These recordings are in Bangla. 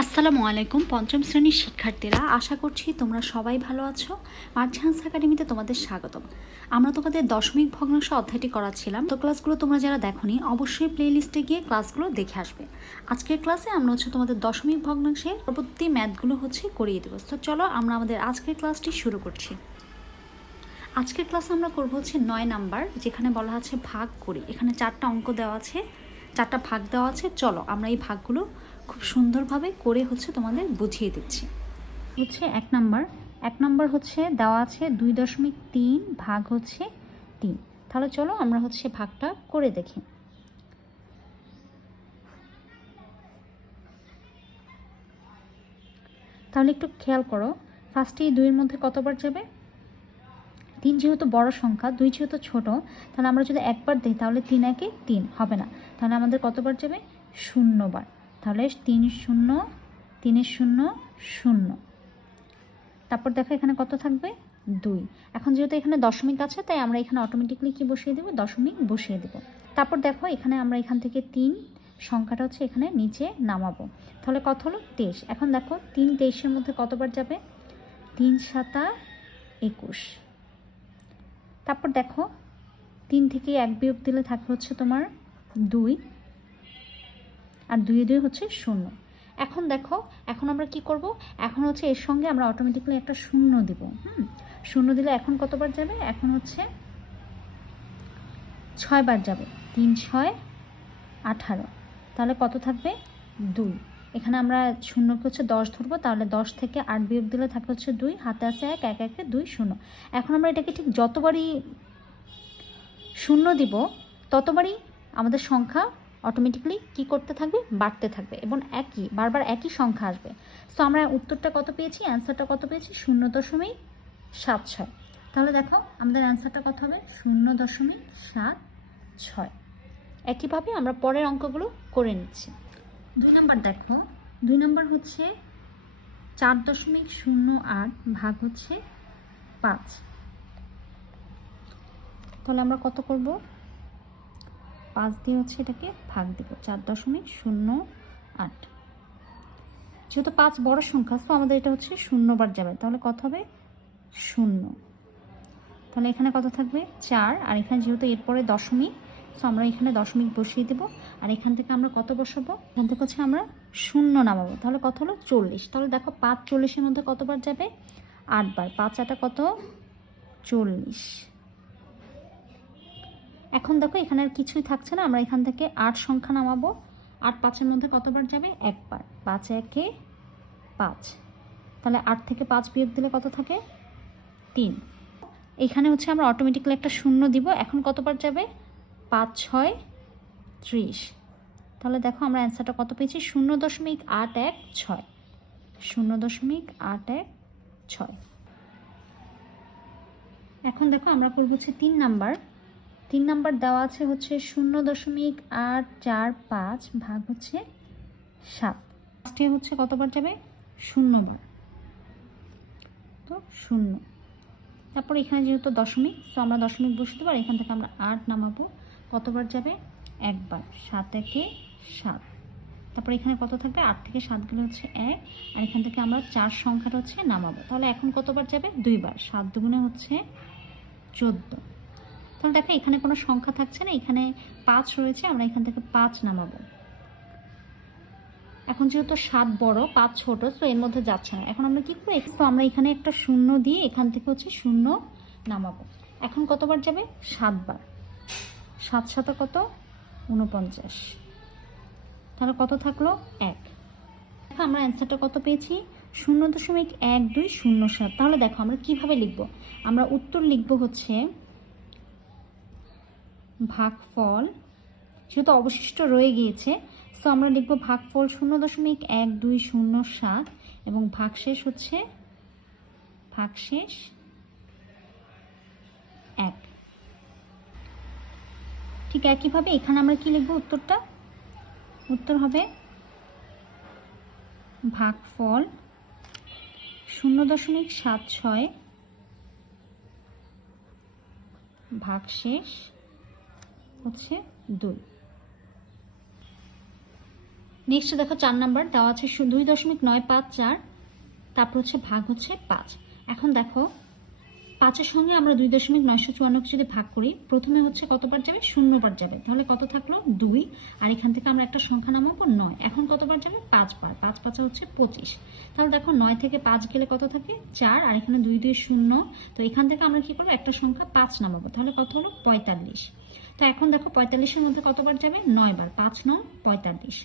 আসসালামু আলাইকুম পঞ্চম শ্রেণীর শিক্ষার্থীরা, আশা করছি তোমরা সবাই ভালো আছো। মার্চেন্টস একাডেমিতে তোমাদের স্বাগতম। আমরা তোমাদের দশমিক ভগ্নাংশ অধ্যায়টি করাচ্ছিলাম। তো ক্লাসগুলো তোমরা যারা দেখোনি অবশ্যই প্লে লিস্টে গিয়ে ক্লাসগুলো দেখে আসবে। আজকের ক্লাসে আমরা তোমাদের দশমিক ভগ্নাংশের পরবর্তী ম্যাথগুলো করিয়ে দেবো। তো চলো আমরা আমাদের আজকের ক্লাসটি শুরু করছি। আজকের ক্লাসে আমরা করবো 9 নাম্বার, যেখানে বলা আছে ভাগ করি। এখানে 4টা অঙ্ক দেওয়া আছে, 4টা ভাগ দেওয়া আছে। চলো আমরা এই ভাগগুলো খুব সুন্দরভাবে করে তোমাদের বুঝিয়ে দিচ্ছি। এক নাম্বার দেওয়া আছে 2.3 ভাগ 3। তাহলে চলো আমরা ভাগটা করে দেখি। তাহলে একটু খেয়াল করো, ফার্স্টে এই 2-এর মধ্যে কতবার যাবে? 3 যেহেতু বড় সংখ্যা, 2 যেহেতু ছোট, তাহলে আমরা যদি একবার দিই তাহলে 3 একে 3 হবে না। তাহলে আমাদের কতবার যাবে? 0 বার। তাহলে 3 0 3 0 0। তারপর দেখো এখানে কত থাকবে? 2। এখন যেহেতু এখানে দশমিক আছে, তাই আমরা এখানে অটোমেটিকলি কি বসিয়ে দেব? দশমিক বসিয়ে দেব। তারপর দেখো এখানে আমরা এখান থেকে 3 সংখ্যাটা এখানে নিচে নামাবো। তাহলে কত হলো? 23। এখন দেখো 3 23-এর মধ্যে কতবার যাবে? 3 7 21। তারপর দেখো 3 থেকে 1 বিয়োগ দিলে থাকে তোমার 2, আর 2 2 0। এখন দেখো, এখন আমরা কি করব? এখন এর সঙ্গে আমরা অটোমেটিক্যালি একটা 0 দিব। 0 দিলে এখন কতবার যাবে? এখন 6 বার যাবে। 3 6 18। তাহলে কত থাকবে? 2। এখানে আমরা 0-কে 10 ধরবো, তাহলে 10 থেকে 8 বিয়োগ দিলে থাকে 2, হাতে আছে 1 1 1 2 0। এখন আমরা এটাকে ঠিক যতবারই 0 দিব ততবারই আমাদের সংখ্যা অটোমেটিক্যালি কি করতে থাকবে? বাড়তে থাকবে, এবং বারবার একই সংখ্যা আসবে। সো আমরা উত্তরটা কত পেয়েছি? অ্যান্সারটা কত পেয়েছি? 0.76। তাহলে দেখো আমাদের অ্যান্সারটা কত হবে? 0.76। একইভাবে আমরা পরের অঙ্কগুলো করে নিচ্ছি। 2 নম্বর দেখো, 2 নম্বর 4.08 ভাগ 5। তাহলে আমরা কত করব? 5 দিয়ে এটাকে ভাগ দিব। 4.08। যেহেতু 5 বড় সংখ্যা, তো আমাদের এটা 0 বার যাবে। তাহলে কত হবে? 0। তাহলে এখানে কত থাকবে? 4। আর এখানে যেহেতু এরপরে দশমিক, তো আমরা এখানে দশমিক বসিয়ে দেব। আর এখান থেকে আমরা কত বসাবো? এখান থেকে আমরা 0 নামাবো। তাহলে কত হলো? 40। তাহলে দেখো 5 40-এর মধ্যে কতবার যাবে? 8 বার। 5 8 কত? 40। এখন দেখো এখানে আর কিছুই থাকছে না, আমরা এখান থেকে 8 সংখ্যা নামাবো। 8 5-এর মধ্যে কতবার যাবে? 1 বার। 5 1 5। তাহলে 8 থেকে 5 বিয়োগ দিলে কত থাকে? 3। এখানে আমরা অটোমেটিক্যালি একটা 0 দিব। এখন কতবার যাবে? 5 6 30। তাহলে দেখো আমরা অ্যান্সারটা কত পেয়েছি? 0.816। 0.816। এখন দেখো আমরা করবো 3 নাম্বার। 3 নাম্বার দেওয়া আছে 0.845 ভাগ 7। ফার্স্টে কতবার যাবে? 0 বার। তো 0। তারপর এখানে যেহেতু দশমিক, তো আমরা দশমিক বসে দেবো। আর এখান থেকে আমরা 8 নামাবো। কতবার যাবে? 1 বার। 7 1 7। তারপর এখানে কত থাকবে? 8 থেকে 7 গেলে 1। আর এখান থেকে আমরা 4 সংখ্যাটা নামাবো। তাহলে এখন কতবার যাবে? 2 বার। 7 দুগুণে 14। তাহলে দেখো এখানে কোনো সংখ্যা থাকছে না, এখানে 5 রয়েছে। আমরা এখান থেকে 5 নামাবো। এখন যেহেতু 7 বড়, 5 ছোট, তো এর মধ্যে যাচ্ছে না। এখন আমরা কি করবো? তো আমরা এখানে একটা 0 দিয়ে এখান থেকে 0 নামাবো। এখন কতবার যাবে? 7 বার। 7 7 কত? 49। তাহলে কত থাকলো? 1। দেখো আমরা অ্যান্সারটা কত পেয়েছি? 0.1207। তাহলে দেখো আমরা কিভাবে লিখব? আমরা উত্তর লিখব ভাগফল, যেহেতু অবশিষ্ট রয়ে গিয়েছে, সো আমরা লিখব ভাগফল 0.1207 এবং ভাগশেষ ভাগশেষ 1। ঠিক একইভাবে এখানে আমরা কি লিখব? উত্তরটা উত্তর হবে ভাগফল 0.76 ভাগশেষ 2। নেক্সট দেখো 4 নাম্বার দেওয়া আছে 2.954, তারপর হচ্ছে ভাগ হচ্ছে 5। এখন দেখো 5-এর সঙ্গে আমরা 2.954 যদি ভাগ করি, প্রথমে হচ্ছে কতবার যাবে? 0 বার যাবে। তাহলে কত থাকলো? 2। আর এখান থেকে আমরা একটা সংখ্যা নামাবো 9। এখন কতবার যাবে? 5 বার। 5 5 হচ্ছে 25। তাহলে দেখো 9 থেকে 5 গেলে কত থাকে? 4। আর এখানে 2 2 0। তো এখান থেকে আমরা কি করবো? একটা সংখ্যা 5 নামাবো। তাহলে কত হলো? 45। তো এখন দেখো 45-এর মধ্যে কতবার যাবে? 9 বার। 5 9 45।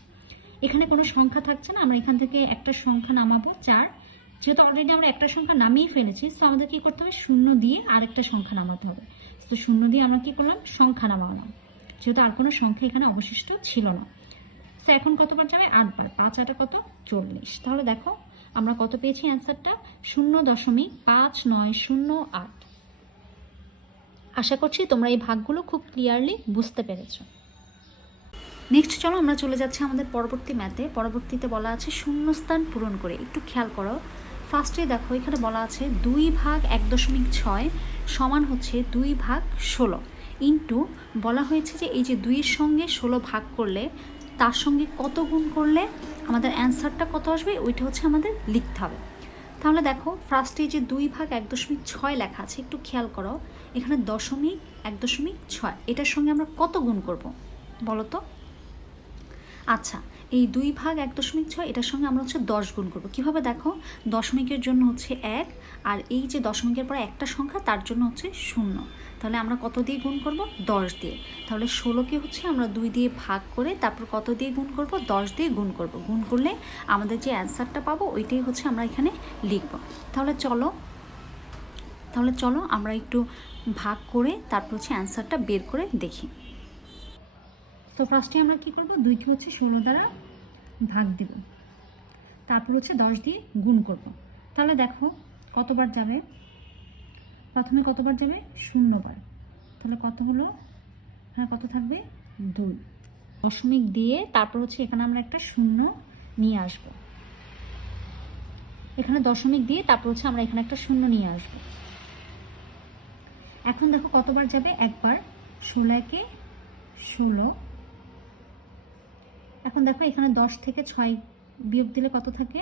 এখানে কোনো সংখ্যা থাকছে না, আমরা এখান থেকে একটা সংখ্যা নামাবো 4। যেহেতু অলরেডি আমরা একটা সংখ্যা নামিয়ে ফেলেছি, তো আমাদের কি করতে হবে? 0 দিয়ে আরেকটা সংখ্যা নামাতে হবে। তো 0 দিয়ে আমরা কি করলাম? সংখ্যা নামালাম, যেহেতু আর কোনো সংখ্যা এখানে অবশিষ্ট ছিল না। তো এখন কতবার যাবে? 8 বার। 5 8 কত? 40। তাহলে দেখো আমরা কত পেয়েছি? অ্যান্সারটা 0.5908। আশা করছি তোমরা এই ভাগগুলো খুব ক্লিয়ারলি বুঝতে পেরেছো। নেক্সট চলো আমরা চলে যাচ্ছি আমাদের পরবর্তী ম্যাথে। পরবর্তীতে বলা আছে শূন্যস্থান পূরণ করে। একটু খেয়াল করো, ফার্স্টে দেখো এখানে বলা আছে 2 ভাগ 1.6 সমান হচ্ছে 2 ভাগ 16 ইন্টু বলা হয়েছে যে এই যে 2-এর সঙ্গে 16 ভাগ করলে তার সঙ্গে কত গুণ করলে আমাদের অ্যান্সারটা কত আসবে, ওইটা হচ্ছে আমাদের লিখতে হবে। তাহলে দেখো ফার্স্টে যে 2 ভাগ 1.6 লেখা আছে, একটু খেয়াল করো এখানে 1.6 এটার সঙ্গে আমরা কত গুণ করব বলো তো? আচ্ছা, এই 2 ভাগ 1.6 এটার সঙ্গে আমরা হচ্ছে 10 গুণ করবো। কীভাবে? দেখো দশমিকের জন্য হচ্ছে 1, আর এই যে দশমিকের পরে একটা সংখ্যা তার জন্য হচ্ছে 0। তাহলে আমরা কত দিয়ে গুণ করব? 10 দিয়ে। তাহলে 16কে হচ্ছে আমরা 2 দিয়ে ভাগ করে তারপর কত দিয়ে গুণ করব? 10 দিয়ে গুণ করব। গুণ করলে আমাদের যে অ্যান্সারটা পাবো ওইটাই হচ্ছে আমরা এখানে লিখব। তাহলে চলো আমরা একটু ভাগ করে তারপর হচ্ছে অ্যান্সারটা বের করে দেখি। তো ফার্স্টে আমরা কি করব? 2কে হচ্ছে 16 দ্বারা ভাগ দেব, তারপর হচ্ছে 10 দিয়ে গুণ করব। তাহলে দেখো কতবার যাবে? প্রথমে কতবার যাবে? 0 বার। তাহলে কত হলো? হ্যাঁ, কত থাকবে? 2। দশমিক দিয়ে তারপর হচ্ছে এখানে আমরা একটা 0 নিয়ে আসব। এখানে দশমিক দিয়ে তারপর হচ্ছে আমরা এখানে একটা 0 নিয়ে আসব। এখন দেখো কতবার যাবে? একবার। 16 কে 16। এখন দেখো এখানে 10 থেকে 6 বিয়োগ দিলে কত থাকে?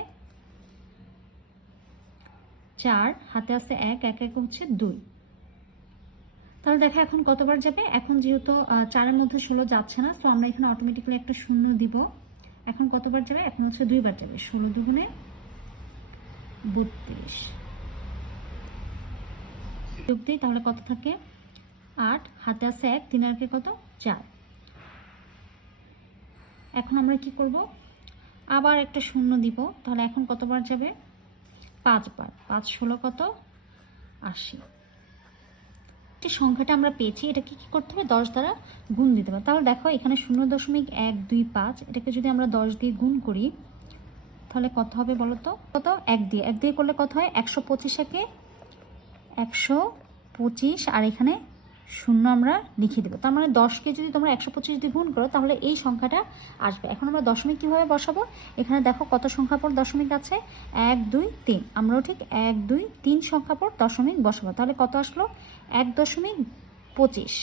4। হাতে আছে 1, 1 1 হচ্ছে 2। তাহলে দেখো এখন কতবার যাবে? এখন যেহেতু 4-এর মধ্যে 16 যাচ্ছে না, তো আমরা এখানে অটোমেটিক্যালি একটা 0 দিব। এখন কতবার যাবে? এখন হচ্ছে 2 বার যাবে। 16 দুগুণে 32 যোগ দিই, তাহলে কত থাকে? 8। হাতে আছে 1, 3 আর একে কত? 4। এখন আমরা কি করব? আবার একটা 0 দিব। তাহলে এখন কতবার যাবে? 5 বার। 5 16 কত? 80। যে সংখ্যাটা আমরা পেয়েছি এটাকে কি করতে হবে? 10 দ্বারা গুণ দিতে হবে। তাহলে দেখো এখানে 0.125 এটাকে যদি আমরা 10 দিয়ে গুণ করি তাহলে কত হবে বলো তো? কত? 1 দিয়ে করলে কত হয়? 125 একে 125, আর এখানে 0 আমরা লিখে দেবো। তার মানে 10কে যদি তোমরা 125 দিয়ে গুণ করো তাহলে এই সংখ্যাটা আসবে। এখন আমরা দশমিক কীভাবে বসাবো? এখানে দেখো কত সংখ্যা পর দশমিক আছে? 1 2 3। আমরাও ঠিক 1 2 3 সংখ্যা পর দশমিক বসাবো। তাহলে কত আসলো? 1.25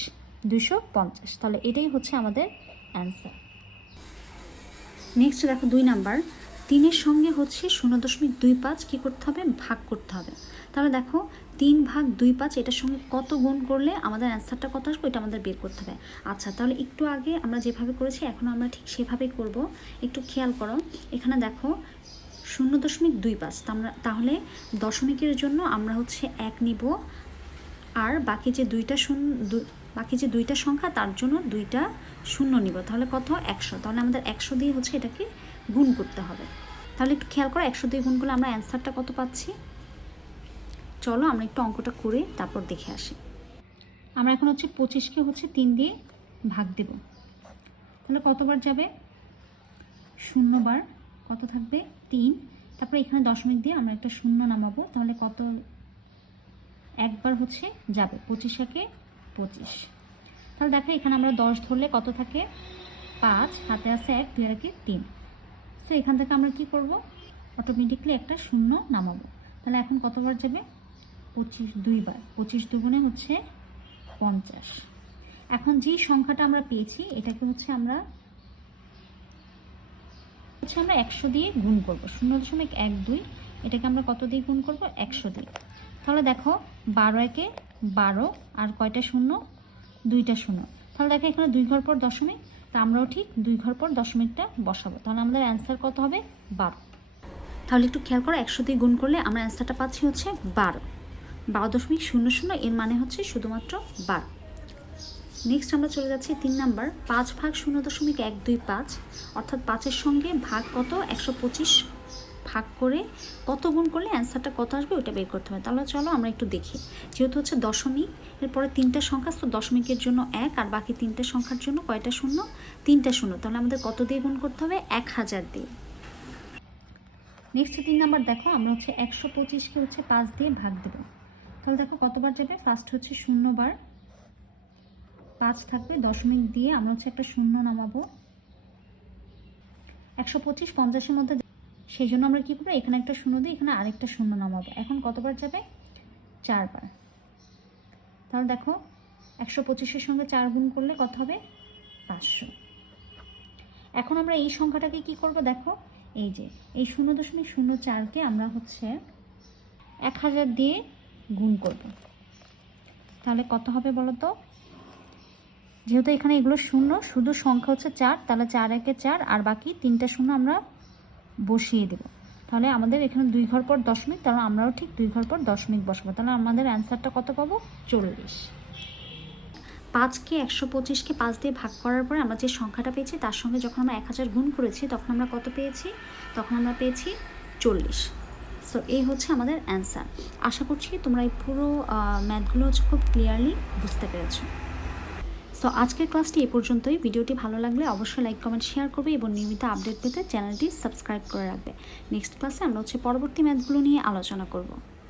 250। তাহলে এটাই হচ্ছে আমাদের অ্যান্সার। নেক্সট দেখো 2 নাম্বার। 3-এর সঙ্গে হচ্ছে 0.25 কী করতে হবে? ভাগ করতে হবে। তাহলে দেখো 3 ভাগ 25 এটার সঙ্গে কত গুণ করলে আমাদের অ্যান্সারটা কত আসবে এটা আমাদের বের করতে হবে। আচ্ছা, তাহলে একটু আগে আমরা যেভাবে করেছি এখন আমরা ঠিক সেভাবেই করব। একটু খেয়াল করো, এখানে দেখো 0.25। তাহলে দশমিকের জন্য আমরা হচ্ছে 1 নিব, আর বাকি যে দুইটা সংখ্যা তার জন্য 2টা 0 নিব। তাহলে কত? 100। তাহলে আমাদের 100 দিয়ে হচ্ছে এটাকে গুণ করতে হবে। তাহলে একটু খেয়াল করো 100 দিয়ে গুণ করলে আমরা অ্যান্সারটা কত পাচ্ছি। চলো আমরা একটু অঙ্কটা করে তারপর দেখে আসি। আমরা এখন হচ্ছে 25কে হচ্ছে 3 দিয়ে ভাগ দেব। তাহলে কতবার যাবে? 0 বার। কত থাকবে? 3। তারপরে এখানে দশমিক দিয়ে আমরা একটা 0 নামাবো। তাহলে কত? একবার হচ্ছে যাবে। 25 একে 25। তাহলে দেখো এখানে আমরা 10 ধরলে কত থাকে? 5। হাতে আছে 1, 2 আর 3। তো এখান থেকে আমরা কি করব? অটোমেটিকলি একটা 0 নামাবো। তাহলে এখন কতবার যাবে? 25 2 বার। 25 দুগুণে হচ্ছে 50। এখন যে সংখ্যাটা আমরা পেয়েছি এটাকে হচ্ছে আমরা হচ্ছে আমরা 100 দিয়ে গুণ করব, 0.12, এটাকে আমরা কত দিয়ে গুণ করব? 100 দিয়ে। তাহলে দেখো 12 একে 12, আর কয়টা শূন্য? 2টা শূন্য। তাহলে দেখো এখানে 2 ঘর পর দশমিক, তা আমরাও ঠিক 2 ঘর পর দশমিকটা বসাবো। তাহলে আমাদের অ্যান্সার কত হবে? 12। তাহলে একটু খেয়াল করো, 100 দিয়ে গুণ করলে আমরা অ্যান্সারটা পাচ্ছি হচ্ছে 12.00, এর মানে হচ্ছে শুধুমাত্র 12। নেক্সট আমরা চলে যাচ্ছি 3 নাম্বার, 5 ভাগ 0.125, অর্থাৎ 5-এর সঙ্গে ভাগ কত? 125 ভাগ করে কত গুণ করলে অ্যান্সারটা কত আসবে ওইটা বের করতে হবে। তাহলে চলো আমরা একটু দেখি। যেহেতু হচ্ছে দশমিক, এরপরে 3টা সংখ্যা, তো দশমিকের জন্য 1, আর বাকি 3টা সংখ্যার জন্য কয়টা শূন্য? 3টা শূন্য। তাহলে আমাদের কত দিয়ে গুণ করতে হবে? 1000 দিয়ে। নেক্সট 3 নাম্বার দেখো, আমরা হচ্ছে 125কে হচ্ছে 5 দিয়ে ভাগ দেব। তাহলে দেখো কতবার যাবে? ফার্স্ট হচ্ছে 0 বার, 5 থাকবে, দশমিক দিয়ে আমরা হচ্ছে একটা শূন্য নামাবো। 125 50-এর মধ্যে, সেই জন্য আমরা কী করবো? এখানে একটা শূন্য দিই, এখানে আরেকটা শূন্য নামাবো। এখন কতবার যাবে? 4 বার। তাহলে দেখো 125-এর সঙ্গে 4 গুণ করলে কত হবে? 500। এখন আমরা এই সংখ্যাটাকে কি করব? দেখো এই যে এই 0.04কে আমরা হচ্ছে 1000 দিয়ে গুণ করব। তাহলে কত হবে বলো তো? যেহেতু এখানে এগুলো শূন্য, শুধু সংখ্যা হচ্ছে 4, তাহলে 4 একে 4, আর বাকি 3টা শূন্য আমরা বসিয়ে দেব। তাহলে আমাদের এখানে 2 ঘর পর দশমিক, তাহলে আমরাও ঠিক 2 ঘর পর দশমিক বসাবো। তাহলে আমাদের অ্যান্সারটা কত পাবো? 40। 5কে 125কে 5 দিয়ে ভাগ করার পরে আমরা যে সংখ্যাটা পেয়েছি তার সঙ্গে যখন আমরা 1000 গুণ করেছি তখন আমরা কত পেয়েছি? তখন আমরা পেয়েছি 40। সো এই হচ্ছে আমাদের অ্যান্সার। আশা করছি তোমরা এই পুরো ম্যাথগুলো হচ্ছে খুব ক্লিয়ারলি বুঝতে পেরেছো। সো আজকের ক্লাসটি এ পর্যন্তই। ভিডিওটি ভালো লাগলে অবশ্যই লাইক, কমেন্ট, শেয়ার করবে এবং নিয়মিত আপডেট পেতে চ্যানেলটি সাবস্ক্রাইব করে রাখবে। নেক্সট ক্লাসে আমরা হচ্ছে পরবর্তী ম্যাথগুলো নিয়ে আলোচনা করব।